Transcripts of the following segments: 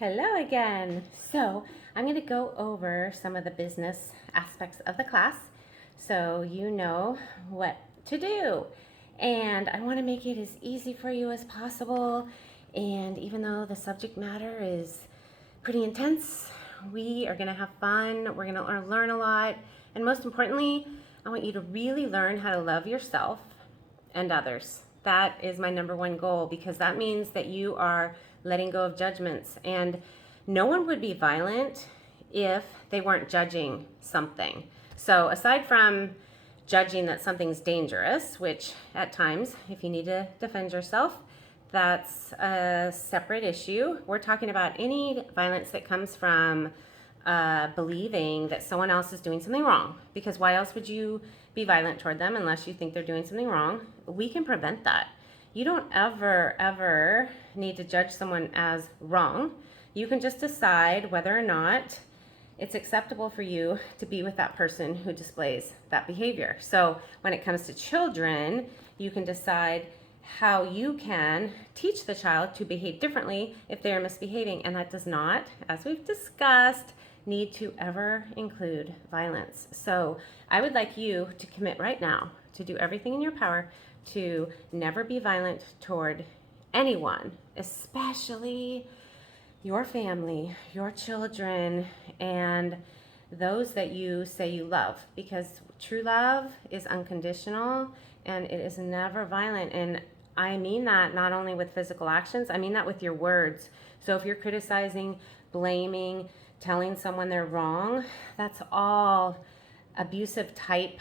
Hello again. So I'm going to go over some of the business aspects of the class so you know what to do. And I want to make it as easy for you as possible. And even though the subject matter is pretty intense, we are going to have fun. We're going to learn a lot. And most importantly, I want you to really learn how to love yourself and others. That is my number one goal because that means that you are letting go of judgments. And no one would be violent if they weren't judging something. So, aside from judging that something's dangerous, which at times, if you need to defend yourself, that's a separate issue. We're talking about any violence that comes from believing that someone else is doing something wrong. Because why else would you be violent toward them unless you think they're doing something wrong? We can prevent that. You don't ever need to judge someone as wrong. You can just decide whether or not it's acceptable for you to be with that person who displays that behavior. So when it comes to children, you can decide how you can teach the child to behave differently if they are misbehaving. And that does not, as we've discussed, need to ever include violence. So I would like you to commit right now to do everything in your power to never be violent toward anyone, especially your family, your children, and those that you say you love, because true love is unconditional and it is never violent. And I mean that not only with physical actions, I mean that with your words. So if you're criticizing, blaming, telling someone they're wrong, that's all abusive type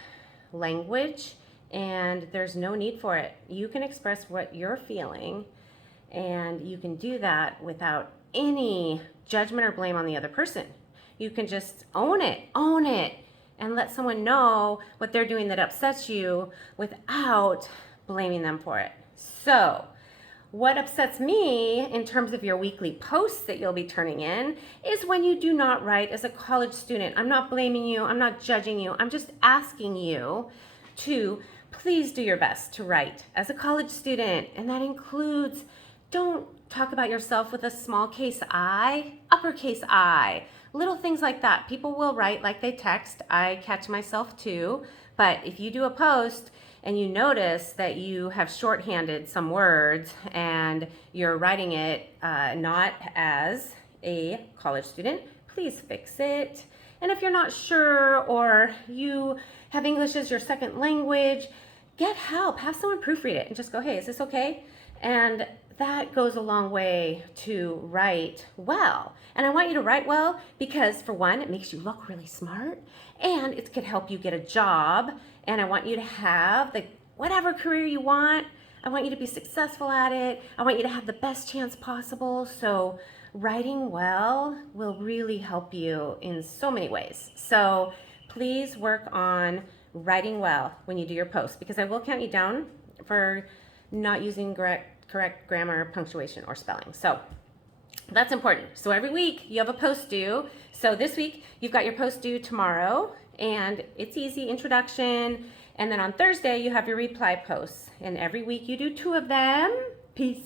language, and there's no need for it. You can express what you're feeling, and you can do that without any judgment or blame on the other person. You can just own it, and let someone know what they're doing that upsets you without blaming them for it. So, what upsets me in terms of your weekly posts that you'll be turning in is when you do not write as a college student. I'm not blaming you, I'm not judging you, I'm just asking you to please do your best to write as a college student. And that includes, don't talk about yourself with a small case I, uppercase I, little things like that. People will write like they text. I catch myself too. But if you do a post and you notice that you have shorthanded some words and you're writing it not as a college student, please fix it. And if you're not sure or you have English as your second language, get help. Have someone proofread it and just go, hey, is this okay? And that goes a long way to write well. And I want you to write well because, for one, it makes you look really smart and it could help you get a job. And I want you to have whatever career you want. I want you to be successful at it. I want you to have the best chance possible. So writing well will really help you in so many ways. So please work on writing well when you do your post, because I will count you down for not using correct grammar, punctuation, or spelling. So that's important. So every week you have a post due. So this week you've got your post due tomorrow, and it's easy, introduction. And then on Thursday you have your reply posts. And every week you do 2 of them. Peace.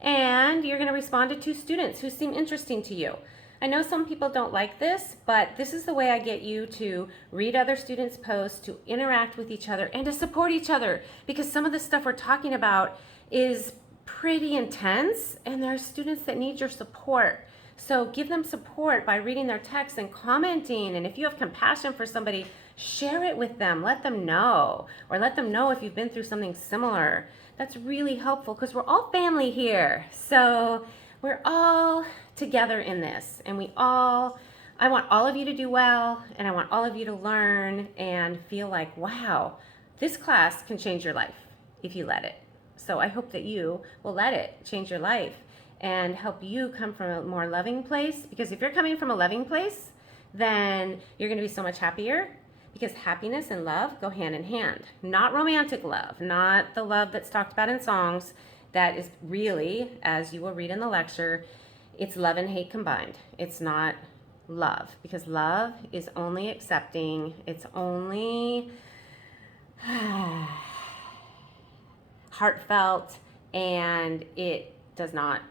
And you're going to respond to 2 students who seem interesting to you. I know some people don't like this, but this is the way I get you to read other students' posts, to interact with each other, and to support each other. Because some of the stuff we're talking about is pretty intense, and there are students that need your support. So give them support by reading their texts and commenting. And if you have compassion for somebody, share it with them. Let them know, or let them know if you've been through something similar. That's really helpful because we're all family here. So we're all together in this, and I want all of you to do well, and I want all of you to learn and feel like, wow, this class can change your life if you let it. So I hope that you will let it change your life and help you come from a more loving place, because if you're coming from a loving place, then you're going to be so much happier, because happiness and love go hand in hand. Not romantic love, not the love that's talked about in songs. That is really, as you will read in the lecture, it's love and hate combined. It's not love, because love is only accepting. It's only heartfelt, and it does not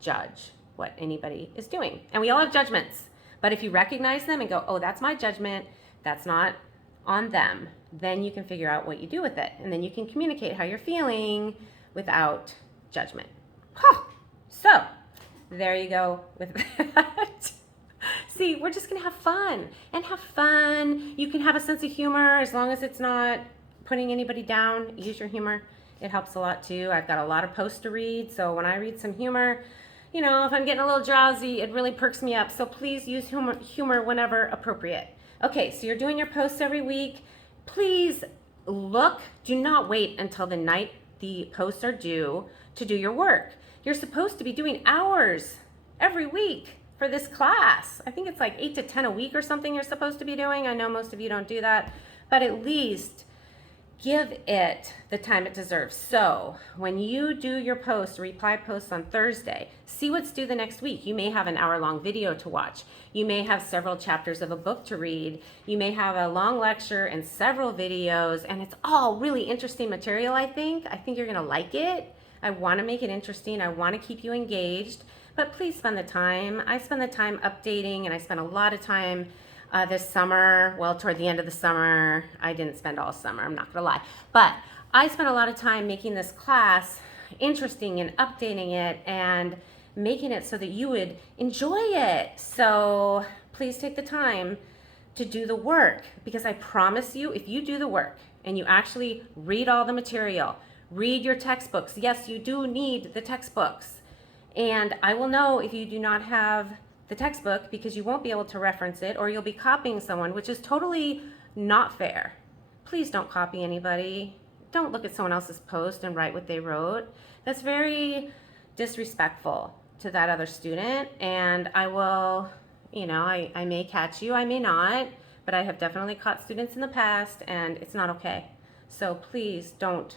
judge what anybody is doing. And we all have judgments. But if you recognize them and go, oh, that's my judgment, that's not on them, then you can figure out what you do with it. And then you can communicate how you're feeling without judgment. Huh. So there you go with that. See, we're just going to have fun and have fun. You can have a sense of humor as long as it's not putting anybody down. Use your humor. It helps a lot too. I've got a lot of posts to read. So when I read some humor, you know, if I'm getting a little drowsy, it really perks me up. So please use humor whenever appropriate. Okay, so you're doing your posts every week. Please look, do not wait until the night the posts are due to do your work. You're supposed to be doing hours every week for this class. I think it's like 8 to 10 a week or something you're supposed to be doing. I know most of you don't do that, but at least give it the time it deserves. So when you do your posts, reply posts on Thursday, see what's due the next week. You may have an hour-long video to watch. You may have several chapters of a book to read. You may have a long lecture and several videos, and it's all really interesting material, I think. I think you're gonna like it. I wanna make it interesting. I wanna keep you engaged, but please spend the time. I spend the time updating, and I spend a lot of time this summer, well, toward the end of the summer. I didn't spend all summer, I'm not gonna lie, but I spent a lot of time making this class interesting and updating it and making it so that you would enjoy it. So please take the time to do the work, because I promise you, if you do the work and you actually read all the material, read your textbooks. Yes, you do need the textbooks. And I will know if you do not have the textbook, because you won't be able to reference it, or you'll be copying someone, which is totally not fair. Please don't copy anybody. Don't look at someone else's post and write what they wrote. That's very disrespectful to that other student. And I will, you know, I may catch you, I may not, but I have definitely caught students in the past, and it's not okay. So please don't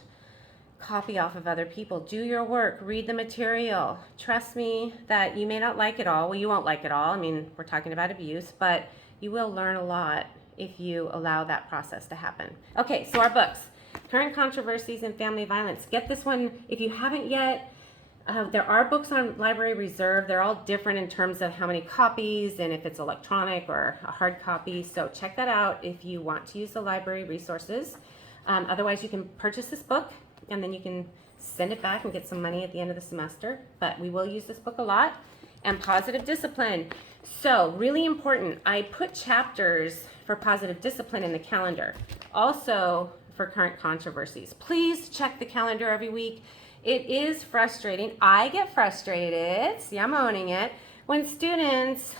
copy off of other people. Do your work, read the material. Trust me that you may not like it all. Well, you won't like it all. I mean, we're talking about abuse, but you will learn a lot if you allow that process to happen. Okay, so our books, Current Controversies in Family Violence. Get this one if you haven't yet. There are books on Library Reserve. They're all different in terms of how many copies and if it's electronic or a hard copy. So check that out if you want to use the library resources. Otherwise, you can purchase this book, and then you can send it back and get some money at the end of the semester. But we will use this book a lot. And Positive Discipline. So really important, I put chapters for Positive Discipline in the calendar. Also for Current Controversies. Please check the calendar every week. It is frustrating. I get frustrated, see, I'm owning it, when students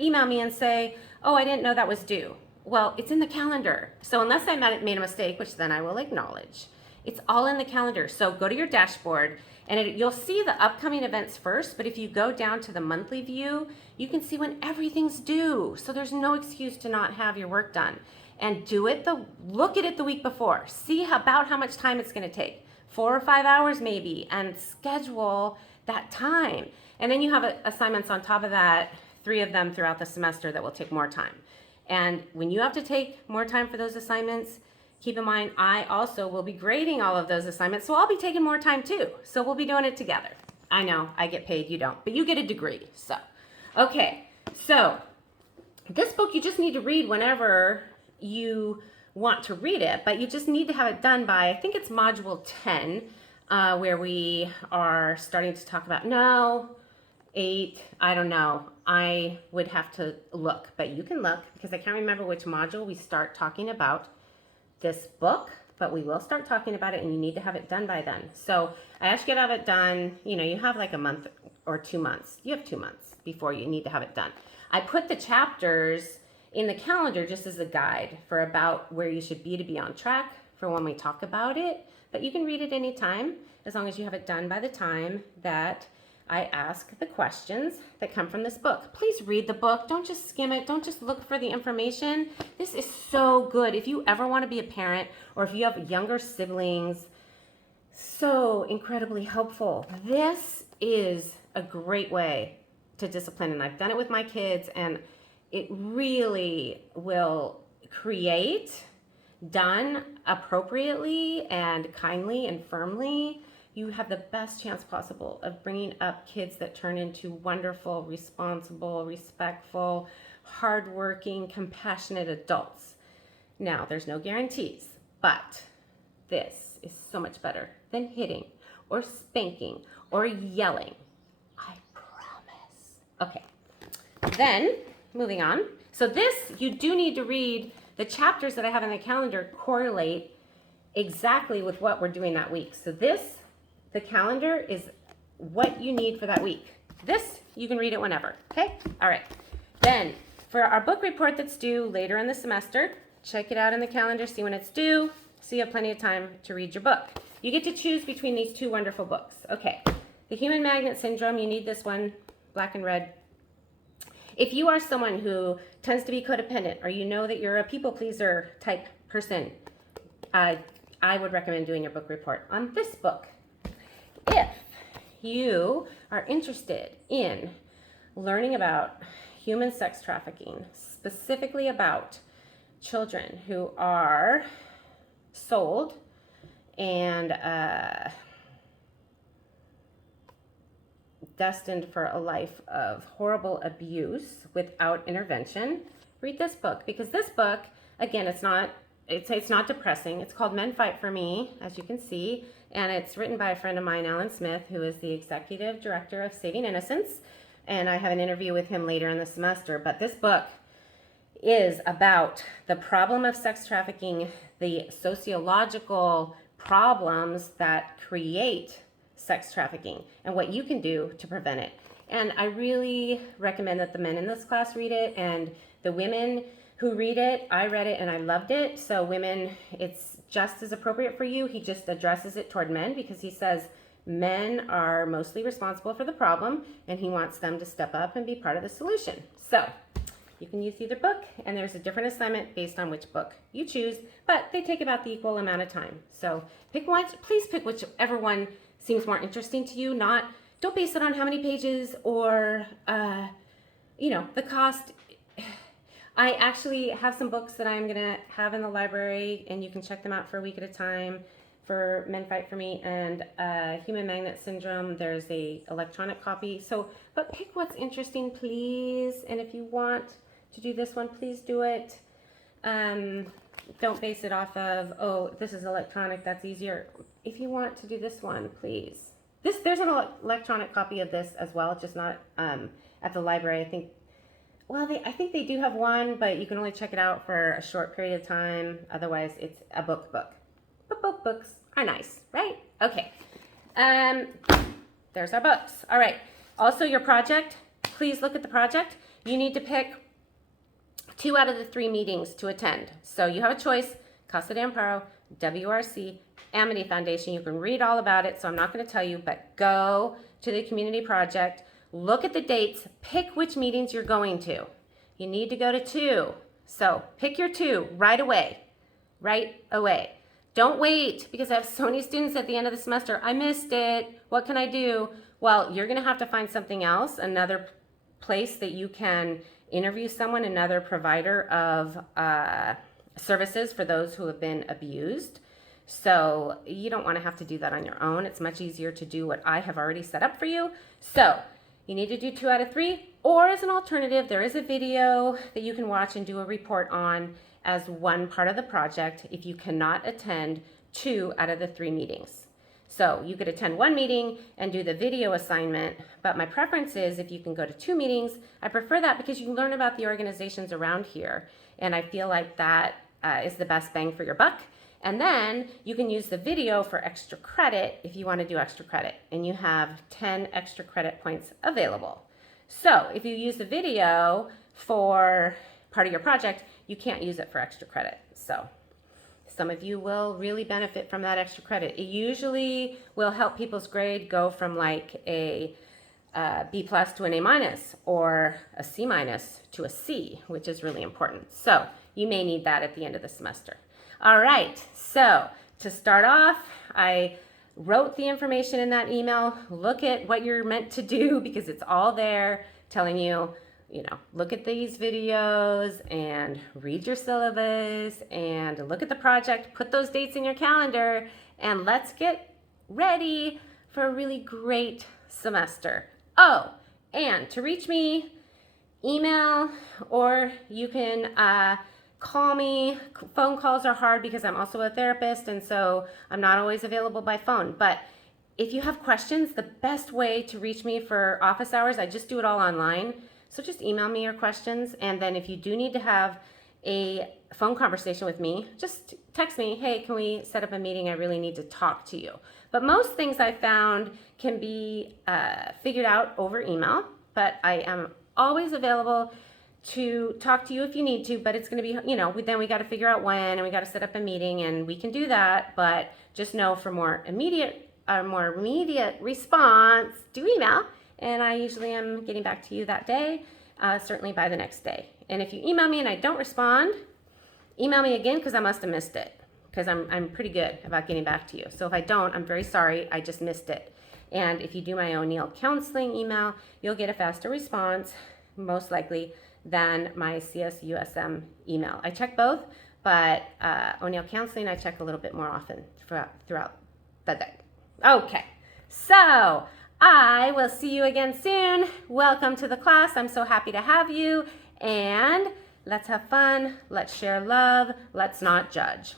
email me and say, oh, I didn't know that was due. Well, it's in the calendar. So unless I made a mistake, which then I will acknowledge, it's all in the calendar. So go to your dashboard, and you'll see the upcoming events first, but if you go down to the monthly view, you can see when everything's due. So there's no excuse to not have your work done. And look at it the week before. See about how much time it's gonna take. 4 or 5 hours maybe, and schedule that time. And then you have assignments on top of that, 3 of them throughout the semester that will take more time. And when you have to take more time for those assignments, keep in mind, I also will be grading all of those assignments, so I'll be taking more time too. So we'll be doing it together. I know, I get paid, you don't, but you get a degree, so. Okay, so this book you just need to read whenever you want to read it, but you just need to have it done by, I think it's module 10, where we are starting to talk about, no, 8, I don't know. I would have to look, but you can look, because I can't remember which module we start talking about this book, but we will start talking about it, and you need to have it done by then. So I ask you to have it done, you know, you have like a month or 2 months. You have 2 months before you need to have it done. I put the chapters in the calendar just as a guide for about where you should be to be on track for when we talk about it, but you can read it anytime as long as you have it done by the time that I ask the questions that come from this book. Please read the book. Don't just skim it. Don't just look for the information. This is so good. If you ever want to be a parent, or if you have younger siblings, so incredibly helpful. This is a great way to discipline, and I've done it with my kids, and it really will create, done appropriately and kindly and firmly, you have the best chance possible of bringing up kids that turn into wonderful, responsible, respectful, hardworking, compassionate adults. Now, there's no guarantees, but this is so much better than hitting or spanking or yelling. I promise. Okay, then moving on. So this, you do need to read the chapters that I have on the calendar correlate exactly with what we're doing that week. So this, the calendar is what you need for that week. This, you can read it whenever, okay? All right. Then, for our book report that's due later in the semester, check it out in the calendar, see when it's due, so you have plenty of time to read your book. You get to choose between these two wonderful books. Okay, The Human Magnet Syndrome, you need this one, black and red. If you are someone who tends to be codependent, or you know that you're a people pleaser type person, I would recommend doing your book report on this book. If you are interested in learning about human sex trafficking, specifically about children who are sold and destined for a life of horrible abuse without intervention, read this book, because this book, again, it's not depressing. It's called Men Fight for Me, as you can see, and it's written by a friend of mine, Alan Smith, who is the executive director of Saving Innocence, and I have an interview with him later in the semester. But this book is about the problem of sex trafficking, the sociological problems that create sex trafficking, and what you can do to prevent it. And I really recommend that the men in this class read it, and the women who read it, I read it and I loved it. So women, it's just as appropriate for you. He just addresses it toward men because he says men are mostly responsible for the problem, and he wants them to step up and be part of the solution. So you can use either book, and there's a different assignment based on which book you choose, but they take about the equal amount of time. So pick one, please pick whichever one seems more interesting to you. Don't base it on how many pages or, the cost. I actually have some books that I'm gonna have in the library, and you can check them out for a week at a time. For Men Fight for Me and Human Magnet Syndrome, there's a electronic copy. So, but pick what's interesting, please. And if you want to do this one, please do it. Don't base it off of, oh, this is electronic, that's easier. If you want to do this one, please. There's an electronic copy of this as well, just not at the library. I think they do have one, but you can only check it out for a short period of time. Otherwise, it's a book. But books are nice, right? Okay. There's our books. All right. Also, your project, please look at the project. You need to pick 2 out of the 3 meetings to attend. So you have a choice: Casa de Amparo, WRC, Amity Foundation. You can read all about it, so I'm not going to tell you, but go to the community project, look at the dates, pick which meetings you're going to. You need to go to 2. So pick your 2 right away. Don't wait, because I have so many students at the end of the semester. I missed it. What can I do? Well, you're going to have to find something else, another place that you can interview someone, another provider of services for those who have been abused. So you don't want to have to do that on your own. It's much easier to do what I have already set up for you. So you need to do 2 out of 3, or as an alternative, there is a video that you can watch and do a report on as one part of the project if you cannot attend 2 out of the 3 meetings. So you could attend 1 meeting and do the video assignment, but my preference is if you can go to 2 meetings. I prefer that because you can learn about the organizations around here, and I feel like that is the best bang for your buck. And then you can use the video for extra credit if you want to do extra credit, and you have 10 extra credit points available. So if you use the video for part of your project, you can't use it for extra credit. So some of you will really benefit from that extra credit. It usually will help people's grade go from like a B+ to an A- or a C- to a C, which is really important. So you may need that at the end of the semester. All right, so to start off, I wrote the information in that email. Look at what you're meant to do, because it's all there telling you, look at these videos and read your syllabus and look at the project, put those dates in your calendar, and let's get ready for a really great semester. Oh, and to reach me, email, or you can call me. Phone calls are hard because I'm also a therapist, and so I'm not always available by phone. But if you have questions, the best way to reach me for office hours, I just do it all online. So just email me your questions, and then if you do need to have a phone conversation with me, just text me, hey, can we set up a meeting? I really need to talk to you. But most things I found can be figured out over email, but I am always available to talk to you if you need to, but it's going to be, then we got to figure out when, and we got to set up a meeting, and we can do that. But just know for more immediate response, do email, and I usually am getting back to you that day, certainly by the next day. And if you email me and I don't respond, email me again because I must have missed it, because I'm pretty good about getting back to you. So if I don't, I'm very sorry, I just missed it. And if you do my O'Neill Counseling email, you'll get a faster response, most likely, than my CSUSM email. I check both, but O'Neill Counseling I check a little bit more often throughout the day. Okay, so I will see you again soon. Welcome to the class. I'm so happy to have you, and let's have fun. Let's share love. Let's not judge.